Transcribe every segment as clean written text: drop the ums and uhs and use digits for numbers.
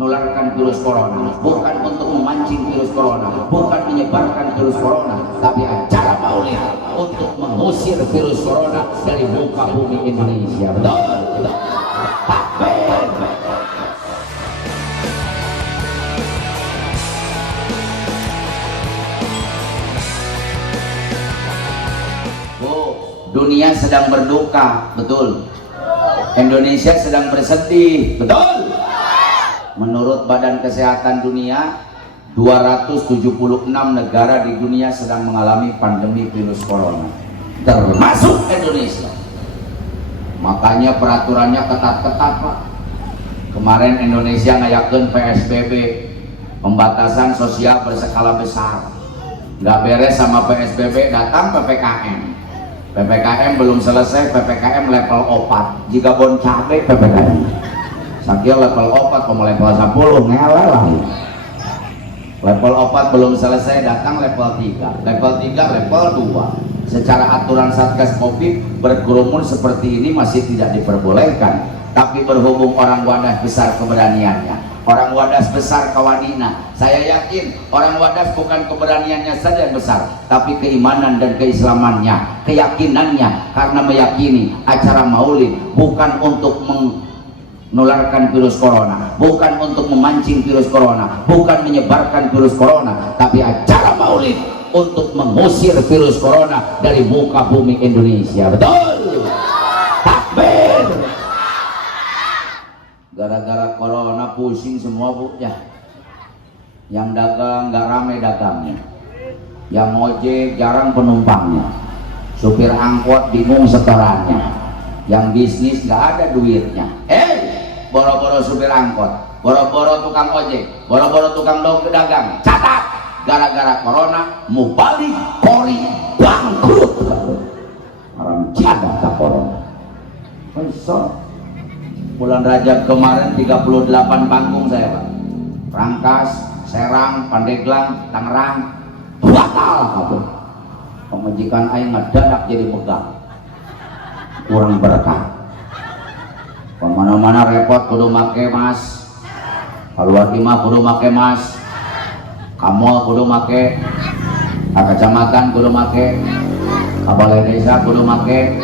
menularkan virus corona, bukan untuk memancing virus corona, bukan menyebarkan virus corona, tapi acara maulid untuk mengusir virus corona dari muka bumi Indonesia. Betul? Takbir. Dunia sedang berduka, betul. Indonesia sedang bersedih, betul. Menurut Badan Kesehatan Dunia, 276 negara di dunia sedang mengalami pandemi virus corona, termasuk Indonesia. Makanya peraturannya ketat-ketat, Pak. Kemarin Indonesia ngayakeun PSBB, pembatasan sosial berskala besar. Nggak beres sama PSBB, datang PPKM. PPKM belum selesai, PPKM level 4. Jika bon cabe PPKM. Sakit level 4 mau level 10 ngeleh lah. Level 4 belum selesai, datang level 3. Level 3, level 2. Secara aturan Satgas Covid, berkerumun seperti ini masih tidak diperbolehkan. Tapi berhubung orang wadas besar keberaniannya, orang wadas besar kawanina, saya yakin orang wadas bukan keberaniannya saja yang besar, tapi keimanan dan keislamannya, keyakinannya, karena meyakini acara maulid bukan untuk menularkan virus corona, bukan untuk memancing virus corona, bukan menyebarkan virus corona, tapi acara maulid untuk mengusir virus corona dari muka bumi Indonesia. Betul? Takbir. Gara-gara corona pusing semua, Bu, ya. Yang dagang nggak rame dagangnya, yang ojek jarang penumpangnya, supir angkot bingung setorannya, yang bisnis nggak ada duitnya. Boro-boro supir angkot, boro-boro tukang ojek, boro-boro tukang dagang, catat, gara-gara corona mubalik kori bangkrut. Orang ciada ke corona. Besok bulan Rajab kemarin 38 panggung saya, Pak. Rangkas, Serang, Pandeglang, Tangerang, batal kabeh. Pemajikan aing ngedadak jadi pegang. Kurang berkah. Kemana-mana repot kudu make mas. Keluar mah kudu make mas. Kamol kudu make. Kecamatan kudu make. Kabalai desa kudu make.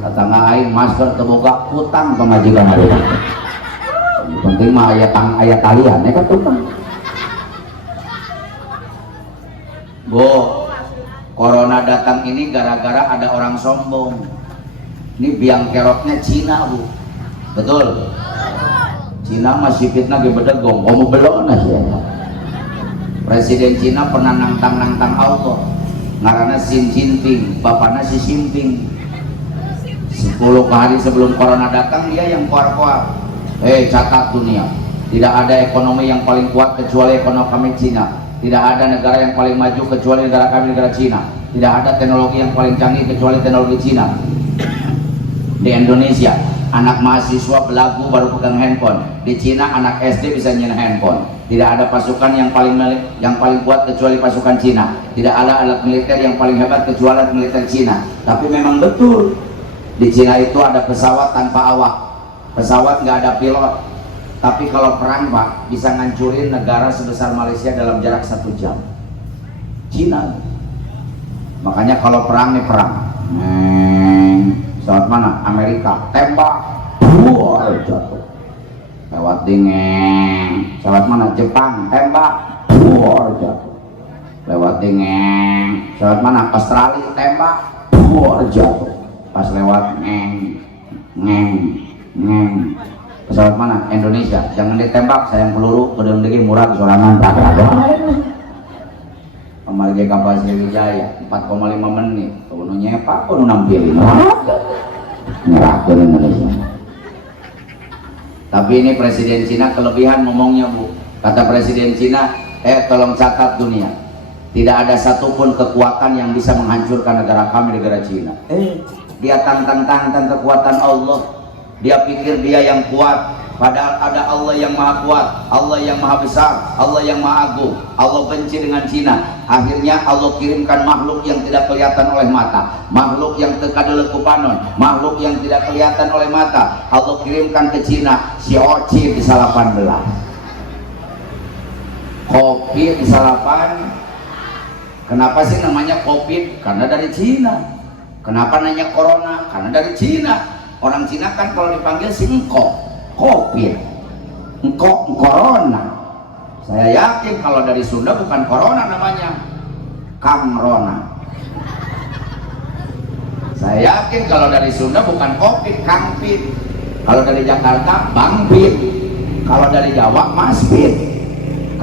Tetangga aing masker terbuka hutang pemajikan hari ini. Penting mah ayat talian ya kan tukang. Bu, corona datang ini gara-gara ada orang sombong. Ini biang keroknya Cina, Bu. Betul? Cina masih fitnah ge bedegong, mau belok sih. Presiden Cina pernah nantang Allah. Ngaranna Xi Jinping, bapaknya si Jinping. 10 hari sebelum corona datang dia yang keluar-keluar, catat dunia, tidak ada ekonomi yang paling kuat kecuali ekonomi Cina, tidak ada negara yang paling maju kecuali negara kami, negara Cina, tidak ada teknologi yang paling canggih kecuali teknologi Cina. Di Indonesia anak mahasiswa belagu baru pegang handphone, di Cina anak SD bisa nyen handphone. Tidak ada pasukan yang paling kuat kecuali pasukan Cina, tidak ada alat militer yang paling hebat kecuali alat militer Cina. Tapi memang betul, di Cina itu ada pesawat tanpa awak, pesawat nggak ada pilot. Tapi kalau perang, Pak, bisa ngancurin negara sebesar Malaysia dalam jarak 1 jam. Cina. Makanya kalau perang nih perang. Pesawat mana? Amerika. Tembak. Jatuh. Lewat dingeng. Pesawat mana? Jepang. Tembak. Jatuh. Lewat dingeng. Pesawat mana? Australia. Tembak. Jatuh. Pas lewat ngeng. Pesawat mana? Indonesia. Jangan ditembak, sayang peluru, kedeng degi murah sorangan tak ada. Kemarin dia kapal Sriwijaya 4,5 menit. Kuno nyepak, kuno nampilin. Nyerah ke Indonesia. Tapi ini Presiden Cina kelebihan ngomongnya, Bu. Kata Presiden Cina, tolong catat dunia. Tidak ada satupun kekuatan yang bisa menghancurkan negara kami, negara Cina. Dia tantang kekuatan Allah. Dia pikir dia yang kuat, padahal ada Allah yang maha kuat, Allah yang maha besar, Allah yang maha agung. Allah benci dengan Cina. Akhirnya Allah kirimkan makhluk yang tidak kelihatan oleh mata, makhluk yang tekadeleku-panon, makhluk yang tidak kelihatan oleh mata. Allah kirimkan ke Cina si Oci di 18. COVID-19. Kenapa sih namanya COVID? Karena dari Cina. Kenapa nanya corona? Karena dari Cina. Orang Cina kan kalau dipanggil si engkok, COVID, engkok, corona. Saya yakin kalau dari Sunda bukan corona namanya, Kang Rona. Saya yakin kalau dari Sunda bukan COVID, Kang Pit. Kalau dari Jakarta, Bang Pit. Kalau dari Jawa, Mas Pit.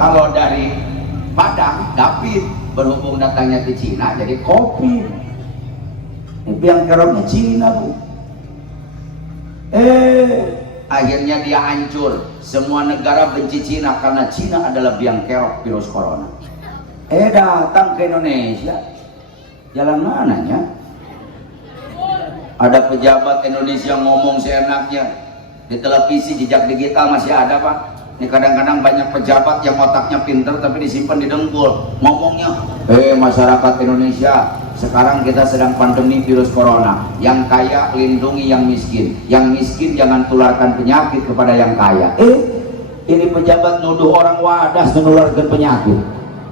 Kalau dari Padang, David. Berhubung datangnya ke Cina jadi COVID. Ini biang keroknya Cina, Bu. Akhirnya dia hancur. Semua negara benci Cina karena Cina adalah biang kerok virus corona. Datang ke Indonesia. Jalan mananya? Ada pejabat Indonesia ngomong seenaknya. Di televisi jejak digital masih ada, Pak. Ini kadang-kadang banyak pejabat yang otaknya pinter tapi disimpan di dengkul. Ngomongnya, masyarakat Indonesia, sekarang kita sedang pandemi virus corona. Yang kaya lindungi yang miskin. Yang miskin jangan tularkan penyakit kepada yang kaya. Ini pejabat nuduh orang wadas menularkan penyakit.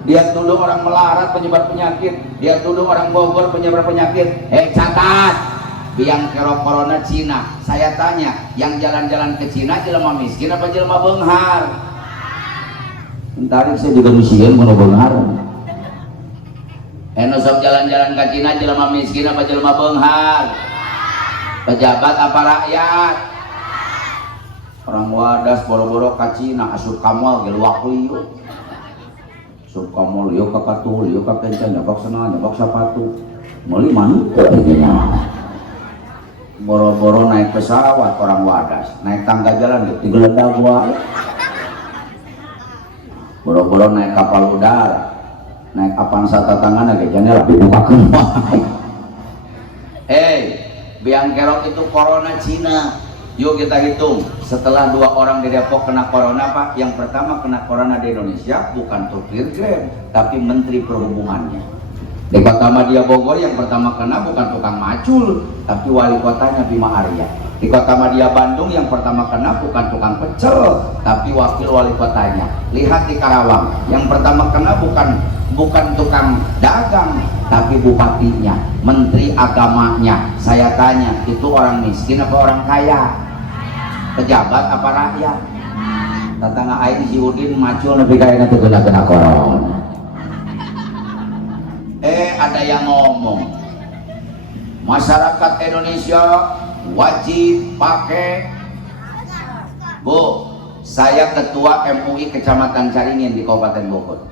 Dia tuduh orang melarat penyebar penyakit. Dia tuduh orang Bogor penyebar penyakit. Catat, biang kerok corona Cina. Saya tanya, yang jalan-jalan ke Cina jelema miskin apa jelema beunghar? Entar saya juga miskin mau beunghar. Sok jalan-jalan ke Cina jelema miskin apa jelema beunghar? Pejabat apa rakyat? Orang wadas boro-boro ke Cina asup kamal ge luak lieu. Asup kamal lieu ka katul lieu ka kencan jabak senang jabak sapatu. Meuli manuk teh nya. Boro-boro naik pesawat orang wadas, naik tangga jalan di geledag wae. Boro-boro naik kapal udara, naik Avanza tangan ge jana lebih bukakeun wae. Biang kerok itu corona Cina. Yuk kita hitung, setelah 2 orang di Depok kena corona, Pak, yang pertama kena corona di Indonesia bukan supir Grab, tapi Menteri Perhubungannya. Di Kota Madia Bogor yang pertama kena bukan tukang macul, tapi wali kotanya Bima Arya. Di Kota Madia Bandung yang pertama kena bukan tukang pecel, tapi wakil wali kotanya. Lihat di Karawang, yang pertama kena bukan tukang dagang, tapi bupatinya, menteri agamanya. Saya tanya, itu orang miskin apa orang kaya? Pejabat apa rakyat? Tatangga aing si Udin macul nepi ka ayeuna teu kena corona. Ada yang ngomong masyarakat Indonesia wajib pakai. Bu, saya ketua MUI Kecamatan Caringin di Kabupaten Bogor.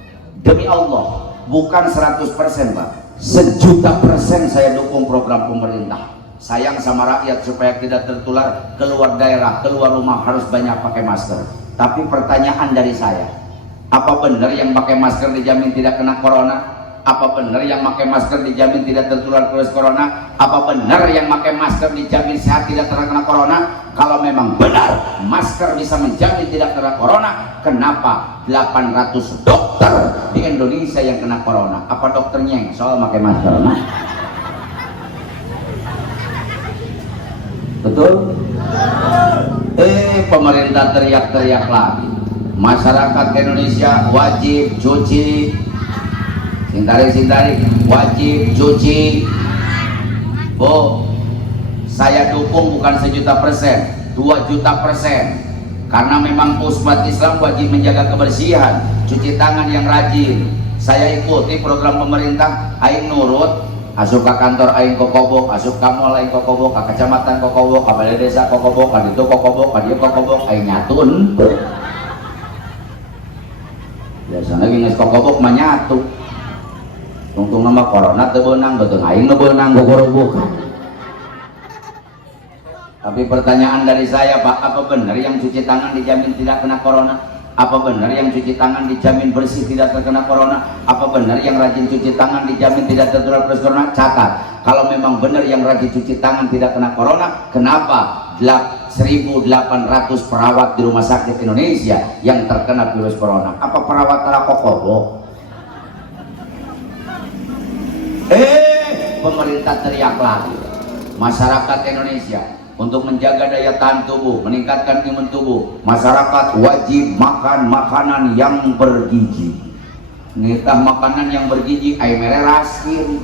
Demi Allah, bukan 100%, Pak, 1.000.000% saya dukung program pemerintah. Sayang sama rakyat supaya tidak tertular, keluar daerah, keluar rumah harus banyak pakai masker. Tapi pertanyaan dari saya, apa benar yang pakai masker dijamin tidak kena corona? Apa benar yang pakai masker dijamin tidak tertular virus corona? Apa benar yang pakai masker dijamin sehat tidak terkena corona? Kalau memang benar masker bisa menjamin tidak kena corona, kenapa 800 dokter di Indonesia yang kena corona? Apa dokternya yang soal pakai masker? Betul? Pemerintah teriak-teriak lagi. Masyarakat Indonesia wajib cuci. Sintari wajib cuci. Bu, saya dukung bukan 1.000.000%, 2.000.000%. Karena memang umat Islam wajib menjaga kebersihan, cuci tangan yang rajin. Saya ikuti program pemerintah, aing nurut, asup ke kantor aing kokobok, asup ka mall aing kokobok, ka kecamatan kokobok, ka balai desa kokobok, ka ditu kokobok, ka dieu kokobok, aing nyatun. Biasana geus kokobok mah nyatu. Untung nama corona teu beunang, betul aing nu beunang gogorobokan. Tapi pertanyaan dari saya, Pak, apa benar yang cuci tangan dijamin tidak kena corona? Apa benar yang cuci tangan dijamin bersih tidak terkena corona? Apa benar yang rajin cuci tangan dijamin tidak tertular virus corona? Catat, kalau memang benar yang rajin cuci tangan tidak kena corona, kenapa 1.800 perawat di rumah sakit Indonesia yang terkena virus corona? Apa perawat terakokobok? Pemerintah teriak lagi. Masyarakat Indonesia untuk menjaga daya tahan tubuh, meningkatkan imun tubuh. Masyarakat wajib makan makanan yang bergizi. Nitah makanan yang bergizi, air mere raskin.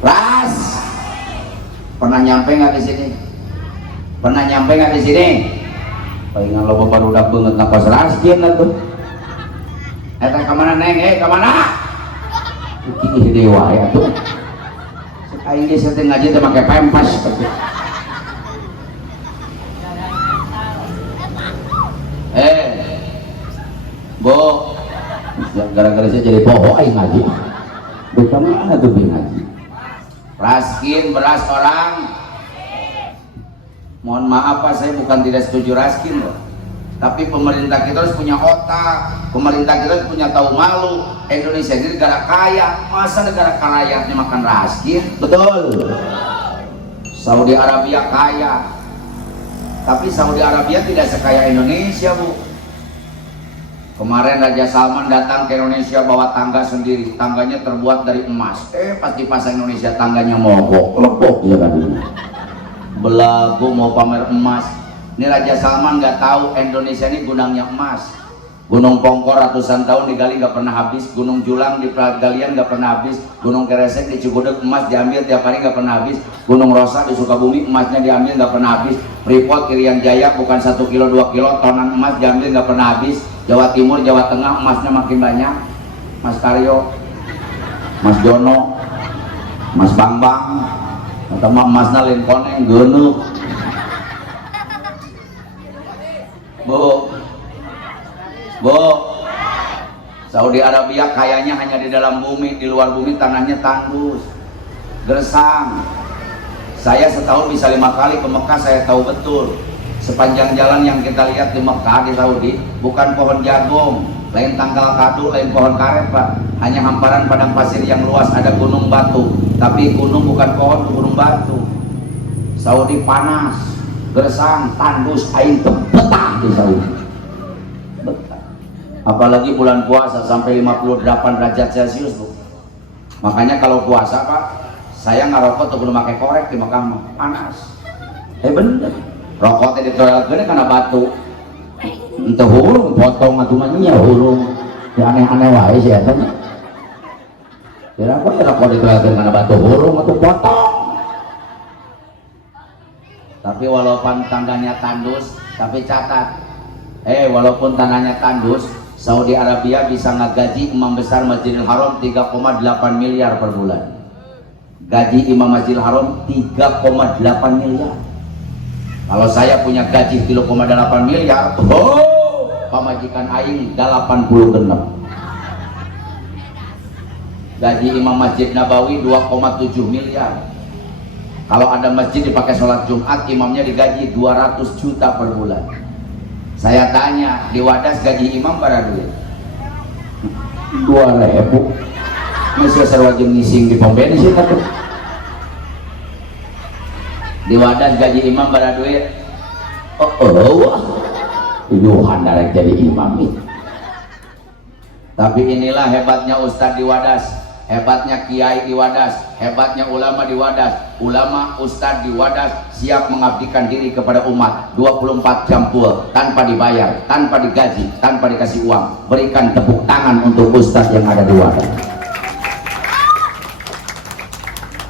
Ras, pernah nyampe nggak di sini? Pernah nyampe nggak di sini? Palingan lo baru udah banget napas raskin tuh. Kemana neng? Kemana? Ini dewa ya tuh. Aing ge setting ngaji teh make pempas. Bu, gara-gara saya jadi bohong aing ngaji. Bukan mana tuh ngaji? Raskin beras orang. Mohon maaf Pak, saya bukan tidak setuju raskin loh. Tapi pemerintah kita harus punya otak, pemerintah kita harus punya tahu malu. Indonesia ini negara kaya, masa negara kaya makan raskin? Betul. Saudi Arabia kaya, tapi Saudi Arabia tidak sekaya Indonesia, Bu. Kemarin Raja Salman datang ke Indonesia bawa tangga sendiri, tangganya terbuat dari emas. Pas dipasang Indonesia tangganya mogok, lepok ya kan. Belagu mau pamer emas. Ini Raja Salman nggak tahu Indonesia ini gunungnya emas. Gunung Pongkor ratusan tahun digali nggak pernah habis, Gunung Julang di Galian nggak pernah habis, Gunung Keresek di Cigudeg emas diambil tiap hari nggak pernah habis, Gunung Rosa di Sukabumi emasnya diambil nggak pernah habis, Freeport Irian Jaya bukan 1 kilo 2 kilo tonan emas diambil nggak pernah habis, Jawa Timur Jawa Tengah emasnya makin banyak, Mas Karyo, Mas Jono, Mas Bambang, atau emasnya Lincoln yang genuk. Bu, Saudi Arabia kayanya hanya di dalam bumi, di luar bumi tanahnya tandus, gersang. Saya setahun bisa 5 kali ke Mekah, saya tahu betul. Sepanjang jalan yang kita lihat di Mekah, di Saudi, bukan pohon jagung, lain tanggal kadu, lain pohon karet Pak. Hanya hamparan padang pasir yang luas, ada gunung batu. Tapi gunung bukan pohon, gunung batu. Saudi panas, gersang, tandus, air betah di Saudi. Apalagi bulan puasa sampai 58 derajat Celcius, Bu. Makanya kalau puasa Pak, saya ngerokok tuh belum pakai korek di Mekah, panas. Bener, rokoknya ditolak gede karena batu. Entah hurung, potong atau mania hurung, ya aneh-aneh wae sih ya kan. Kira apa ya rokok ditolak karena batu hurung atau potong. Tapi walaupun tangganya tandus, tapi catat, walaupun tanahnya tandus, Saudi Arabia bisa ngagaji imam besar Masjidil Haram 3,8 miliar per bulan. Gaji imam Masjidil Haram 3,8 miliar. Kalau saya punya gaji 3,8 miliar, pamajikan aing 86. Gaji imam Masjid Nabawi 2,7 miliar. Kalau ada masjid dipakai sholat Jumat, imamnya digaji 200 juta per bulan. Saya tanya, di Wadas gaji imam berapa duit? 2.000. Masih serwajeng ngising di pom bensin atau? Di Wadas gaji imam berapa duit? Tujuhan darah jadi imam nih. Tapi inilah hebatnya Ustadz di Wadas, hebatnya Kiai di Wadas, hebatnya ulama di Wadas. Ulama Ustadz di Wadas siap mengabdikan diri kepada umat 24 jam full, tanpa dibayar, tanpa digaji, tanpa dikasih uang. Berikan tepuk tangan untuk Ustadz yang ada di Wadas.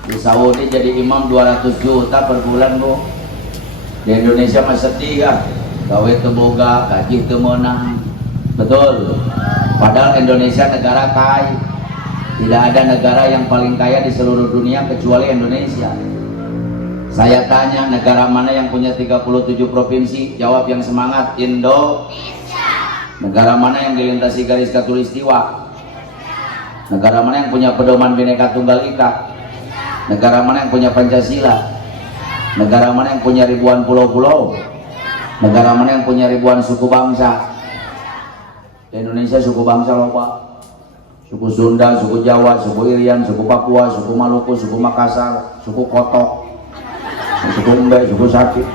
Di Saudi jadi imam 200 juta per bulan, Bu. Di Indonesia masih sedih ya, gawe teboga, gaji temenang. Betul. Padahal Indonesia negara kaya. Tidak ada negara yang paling kaya di seluruh dunia kecuali Indonesia. Saya tanya, negara mana yang punya 37 provinsi? Jawab yang semangat, Indonesia. Negara mana yang dilintasi garis khatulistiwa? Negara mana yang punya pedoman Bhinneka Tunggal Ika? Negara mana yang punya Pancasila? Negara mana yang punya ribuan pulau-pulau? Negara mana yang punya ribuan suku bangsa? Di Indonesia suku bangsa loh Pak. Suku Sunda, suku Jawa, suku Irian, suku Papua, suku Maluku, suku Makassar, suku Kotok, suku Mbe, suku Sakit,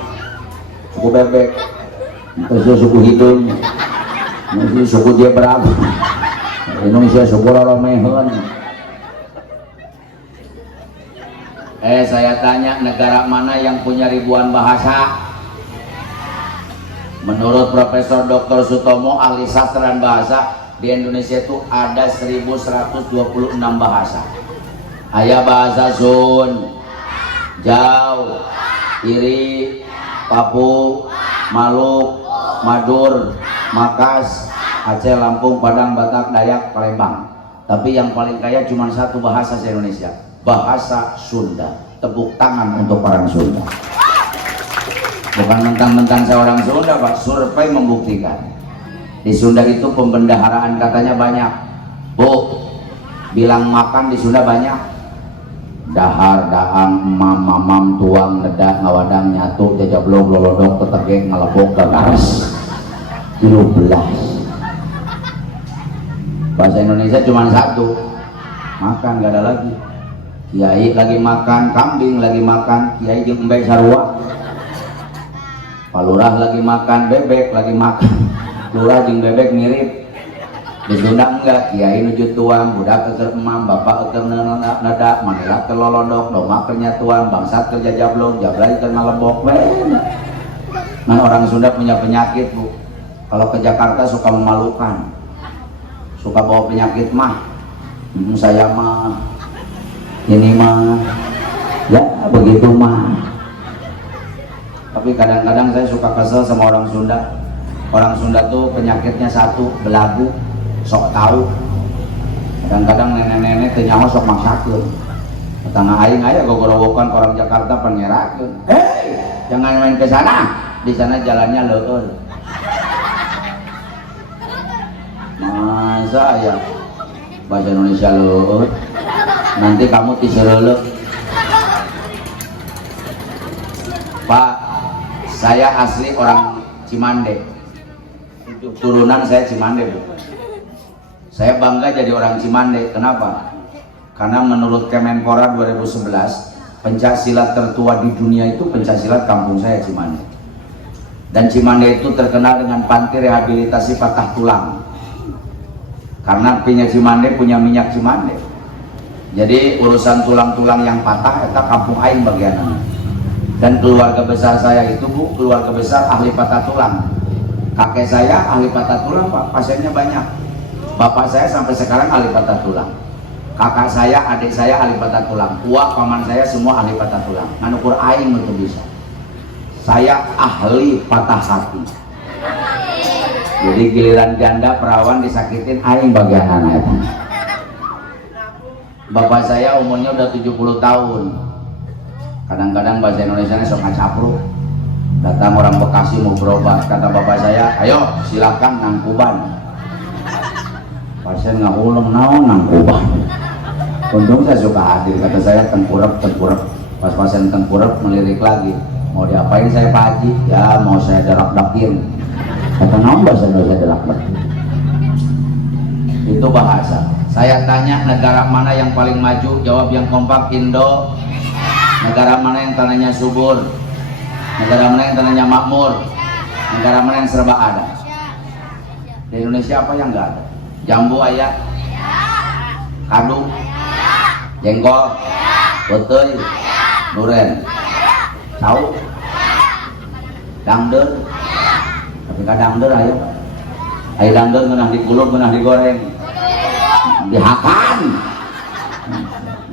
suku Bebek, itu suku Hidung, itu suku Jebra, Indonesia suku Roromehon. Saya tanya, negara mana yang punya ribuan bahasa? Menurut Profesor Dr. Sutomo, ahli sastra dan bahasa, di Indonesia itu ada 1126 bahasa. Aya bahasa Sun, Jawa, Iri, Papu, Maluk, Madur, Makas, Aceh, Lampung, Padang, Batak, Dayak, Palembang. Tapi yang paling kaya cuma satu bahasa di Indonesia, bahasa Sunda. Tepuk tangan untuk orang Sunda. Bukan mentang-mentang saya orang Sunda, Pak. Survei membuktikan di Sunda itu pembendaharaan katanya banyak. Bu, bilang makan di Sunda banyak. Dahar, daang, emam, mamam, tuang, nedak, ngawadang, nyatu, jajablog, lolodok, tetege, ngelebok, gagares. 12. Bahasa Indonesia cuma satu, makan, gak ada lagi. Kiai lagi makan kambing, lagi makan kiai jeung embe sarua. Palurah lagi makan bebek, lagi makan lurah jeung bebek mirip. Di Sunda enggak, kiai nuju tuang, budak keur emam, bapak keur nedak, manila keur lolodok, doma keur nyatuan, bangsat keur jajablong, jablay keur ngalebok. Nah, orang Sunda punya penyakit, Bu. Kalau ke Jakarta suka memalukan, suka bawa penyakit mah. Saya mah ini mah ya begitu mah. Tapi kadang-kadang saya suka kesel sama orang Sunda. Orang Sunda tuh penyakitnya satu, belagu, sok tahu. Kadang-kadang nenek-nenek teu nyaho sok maksakeun. Tengah aing aya gogorowokan orang Jakarta pengerakeun. Hei, jangan main ke sana. Di sana jalannya leueur. Masa ya bahasa Indonesia leueur. Nanti kamu tisereuleuh. Pak, saya asli orang Cimande. Turunan saya Cimande, Bu. Saya bangga jadi orang Cimande. Kenapa? Karena menurut Kemenpora 2011, pencaksilat tertua di dunia itu pencaksilat kampung saya Cimande. Dan Cimande itu terkenal dengan panti rehabilitasi patah tulang. Karena punya Cimande punya minyak Cimande. Jadi urusan tulang-tulang yang patah itu kampung aing bagiannya. Dan keluarga besar saya itu, Bu, keluarga besar ahli patah tulang. Kakek saya ahli patah tulang, Pak, pasiennya banyak. Bapak saya sampai sekarang ahli patah tulang. Kakak saya, adik saya ahli patah tulang. Uak, paman saya semua ahli patah tulang. Nganukur aing betul bisa. Saya ahli patah hati. Jadi giliran janda perawan disakitin aing bagian anak. Bapak saya umurnya udah 70 tahun. Kadang-kadang bahasa Indonesia sok ngacapruk. Datang orang Bekasi mau berobat, kata bapak saya, ayo silakan nangkuban. Pasien ngahulung naon nangkuban. Untung saya suka hadir, kata saya tengkurap. Pas pasien tengkurap melirik lagi, mau diapain saya Pak Haji? Ya mau saya darak-dakin. Kata naon bahasa Indonesia darak-dakin. Itu bahasa. Saya tanya negara mana yang paling maju, jawab yang kompak, Indo. Negara mana yang tanahnya subur, negara mana yang tanahnya makmur, negara mana yang serba ada. Di Indonesia apa yang enggak ada? Jambu ayah, kadu, jengkol, betul, duren, tahu, dangder, tapi nggak dangder ayo, ayo dangder menah dikuluk, menah digoreng, dihakan,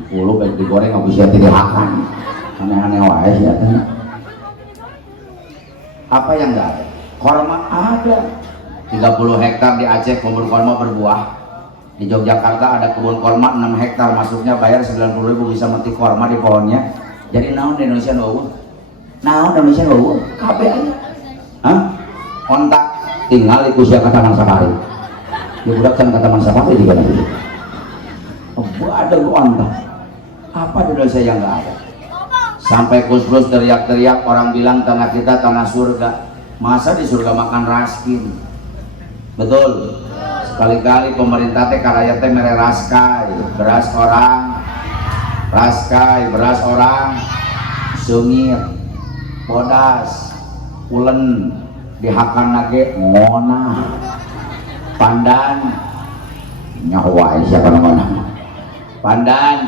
kuluk baik digoreng nggak bisa dihakan, aneh-aneh wae sih ya. Apa yang nggak ada? Korma ada. 30 hektar di Aceh kebun korma berbuah. Di Yogyakarta ada kebun korma 6 hektar, masuknya bayar 90.000 bisa metik korma di pohonnya. Jadi naon di Indonesia nuwun? Naon Indonesia nuwun? Kabeh aja. Hah? Ontak tinggal di kusia kata Taman Safari. Di budak kan kata Taman Safari juga nanti. Ada lu ontak. Apa di Indonesia yang nggak ada? Sampai kus-kus teriak-teriak orang bilang tanah kita tanah surga. Masa di surga makan raskin? Betul. Sekali-kali pemerintah teh karaya teh mere raskai, beras orang, raskai, beras orang, sengit, bodas, ulen, dihakan lagi, mona, pandan, nyawa siapa namanya? Pandan,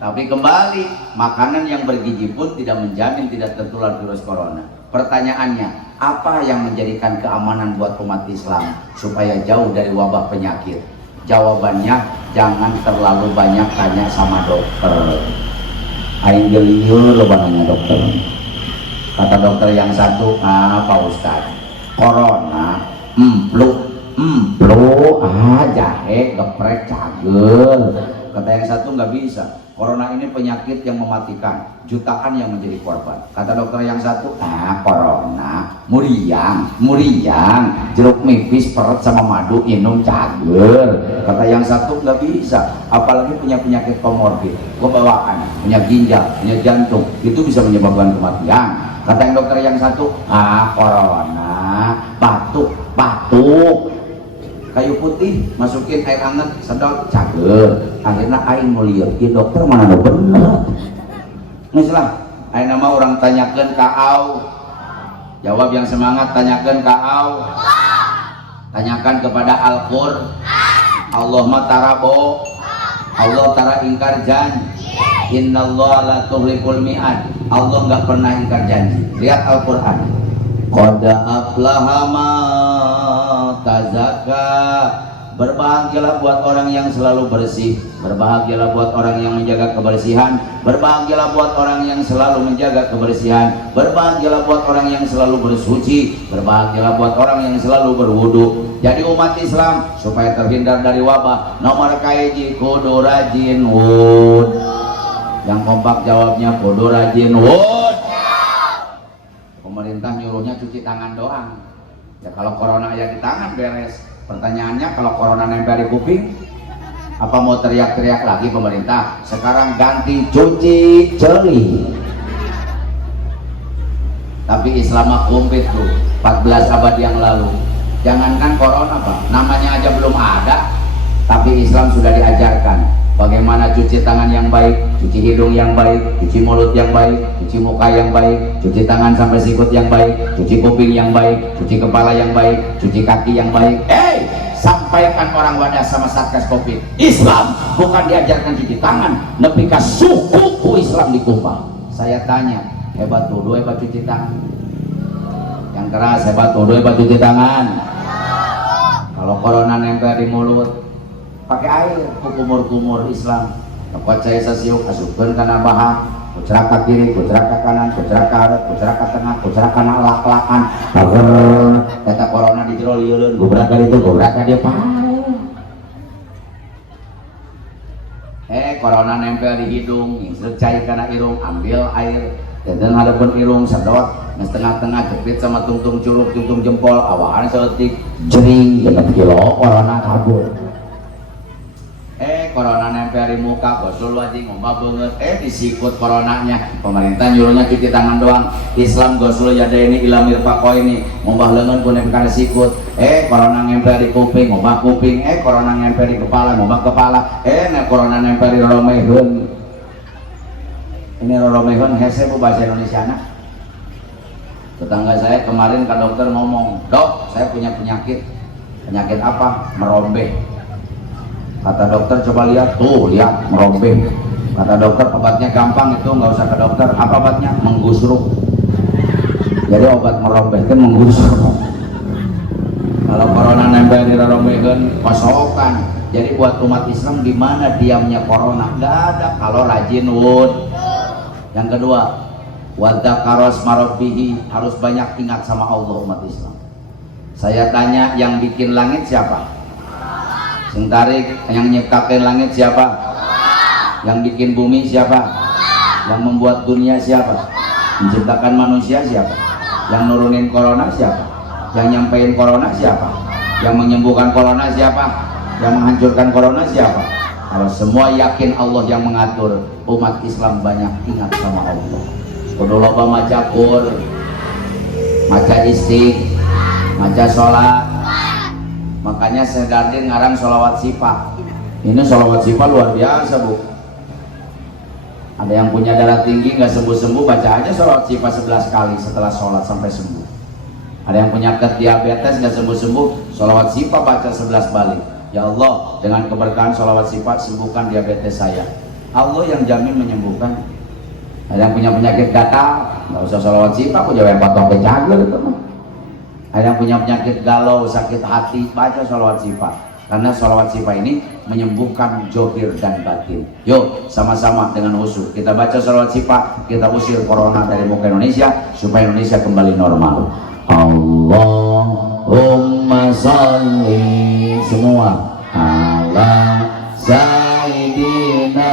Tapi kembali, makanan yang bergizi pun tidak menjamin tidak tertular virus corona. Pertanyaannya, apa yang menjadikan keamanan buat umat Islam supaya jauh dari wabah penyakit? Jawabannya, jangan terlalu banyak tanya sama dokter. Aing geliur lo nanya dokter. Kata dokter yang satu, Pak Ustadz, corona, flu, jahe, geprek, cagel. Kata yang satu nggak bisa. Corona ini penyakit yang mematikan, jutaan yang menjadi korban. Kata dokter yang satu, corona, muriang, jeruk nipis, perut sama madu, minum cager. Kata yang satu nggak bisa, apalagi punya penyakit komorbid, bawaan, punya ginjal, punya jantung, itu bisa menyebabkan kematian. Kata yang dokter yang satu, corona, batuk, kayu putih masukin air hangat sedot cager. Akhirnya aing mulia ieu dokter mana nu bener geus lah aing nama orang tanyakeun ka au, jawab yang semangat, tanyakeun ka au, tanyakan kepada Al-Qur'an. Allah ma tarabo, Allah tara ingkar janji, innallaha la tuhliful mi'ad, Allah nggak pernah ingkar janji. Lihat Al-Qur'an, qad aflaha ma tazakka, berbahagialah buat orang yang selalu bersih, berbahagialah buat orang yang menjaga kebersihan, berbahagialah buat orang yang selalu menjaga kebersihan, berbahagialah buat orang yang selalu bersuci, berbahagialah buat orang yang selalu berwudu. Jadi umat Islam supaya terhindar dari wabah, nomor kaiji kudu rajin wud. Yang kompak jawabnya kudu rajin wud. Pemerintah nyuruhnya cuci tangan doang. Ya kalau corona ya di tangan beres. Pertanyaannya, kalau corona nempel di kuping, apa mau teriak-teriak lagi pemerintah? Sekarang ganti cuci jeli. Tapi Islam mah kumpit tuh 14 abad yang lalu. Jangankan corona Pak, namanya aja belum ada, tapi Islam sudah diajarkan bagaimana cuci tangan yang baik, cuci hidung yang baik, cuci mulut yang baik, cuci muka yang baik, cuci tangan sampai sikut yang baik, cuci kuping yang baik, cuci kepala yang baik, cuci kaki yang baik. Sampaikan orang wadah sama Satgas Covid. Islam bukan diajarkan cuci tangan, nepi ka suku Islam dikumpah. Saya tanya, hebat tuduh, hebat cuci tangan. Yang keras, hebat tuduh, hebat cuci tangan. Kalau corona nempel di mulut, pakai air, kumur-kumur Islam. Tempat saya sasiuk, asupkan kana bahan, kucerak ke kiri, kucerak ke kanan, kucerak ke hareup, kucerak ke tengah, kucerak kana lak-lakan. Kata corona di jero lieuleun, gubrak ka ditu, gubrak ka dieu. Corona nempel di hidung, ingseut cai kana irung, ambil air, dan hadapun irung sedot, nges tengah-tengah jepit sama tungtung curug, tungtung jempol, awahan seetik, jering, 6 kilo, corona kabur. Corona nempel di muka, gosul wajing, ngomba banget, disikut coronanya. Pemerintah nyuruhnya cuci tangan doang. Islam gosul yada ini ilamir pako ini, ngomba lengan kunem kada sikut. Corona nempel di kuping, ngomba kuping. Corona nempel di kepala, ngomba kepala. Corona nempel di roromehun. Ini roromehun, hese bu bahasa Indonesia na. Tetangga saya kemarin ke dokter ngomong, dok, saya punya penyakit. Penyakit apa? Merombeh. Kata dokter, coba lihat, tuh lihat merombeh. Kata dokter, obatnya gampang itu, nggak usah ke dokter. Apa obatnya? Menggusruk. Jadi obat merombeh kan menggusruk. Kalau corona nempel di rombehkan, kosokan. Jadi buat umat Islam di mana diamnya corona? Nggak ada. Kalau rajin wud. Yang kedua, wadakaros marobbihi, harus banyak ingat sama Allah umat Islam. Saya tanya, yang bikin langit siapa? Sing tarik, yang nyiptakan langit siapa? Yang bikin bumi siapa? Yang membuat dunia siapa? Menciptakan manusia siapa? Yang nurunin corona siapa? Yang nyampein corona siapa? Yang menyembuhkan corona siapa? Yang menghancurkan corona siapa? Kalau semua yakin Allah yang mengatur, umat Islam banyak ingat sama Allah. Kudu loba maca Qur, maca istiq, maca sholat. Makanya Sedardin ngarang sholawat sifat. Ini sholawat sifat luar biasa bu. Ada yang punya darah tinggi nggak sembuh-sembuh, baca aja sholawat sifat 11 kali setelah sholat sampai sembuh. Ada yang punya diabetes nggak sembuh-sembuh, sholawat sifat baca 11 balik. Ya Allah, dengan keberkahan sholawat sifat sembuhkan diabetes saya. Allah yang jamin menyembuhkan. Ada yang punya penyakit gatal, nggak usah sholawat sifat, aku jawab potong kecagel itu mah. Ada yang punya penyakit galau, sakit hati, baca sholawat sifat. Karena sholawat sifat ini menyembuhkan johir dan batin. Yuk sama-sama dengan khusyuk kita baca sholawat sifat, kita usir corona dari muka Indonesia supaya Indonesia kembali normal. Allahumma sholli semua ala Sayyidina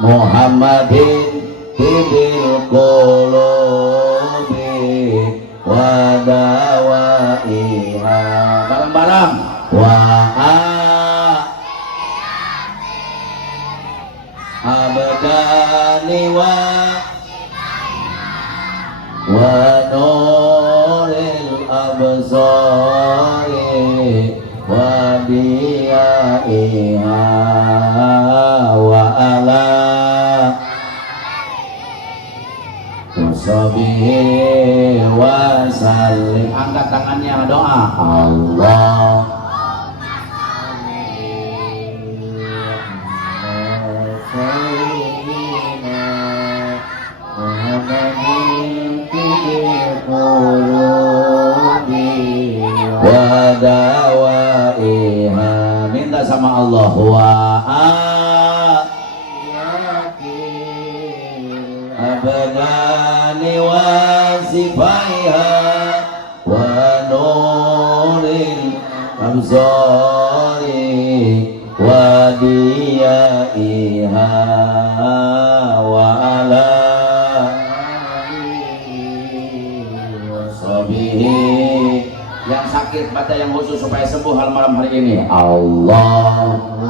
Muhammadin Tidil qulubi wa dawaiha. Bareng-bareng. Abdani wa nuril absari wa diyaiha wa ala Wasabihi wa sallim. Angkat tangannya doa. Allah wa dawaiha. Minta sama Allah wa abdani wa sifaiha wa nuril absari wa diyaiha wa ala wasabihi. Yang sakit baca yang khusus supaya sembuh hal malam hari ini. Allahumma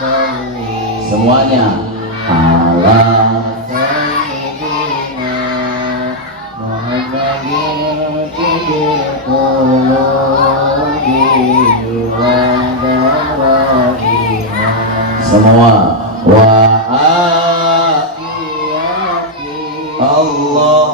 sholli semuanya ala semua wa Allah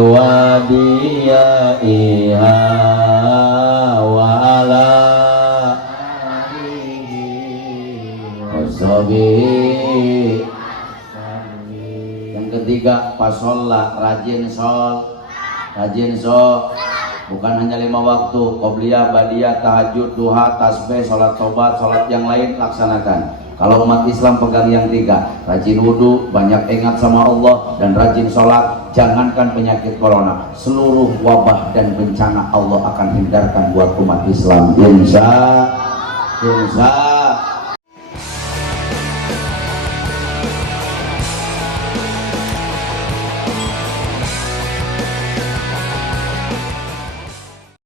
wa diyaiha wa ala wasabi. Yang ketiga pasolla rajin sol bukan hanya 5 waktu, qobliyah, badiyah, tahajud, duha, tasbih, sholat tobat, sholat yang lain laksanakan. Kalau umat Islam pegang yang 3, rajin wudhu, banyak ingat sama Allah, dan rajin sholat. Jangankan penyakit corona, seluruh wabah dan bencana Allah akan hindarkan buat umat Islam. Insya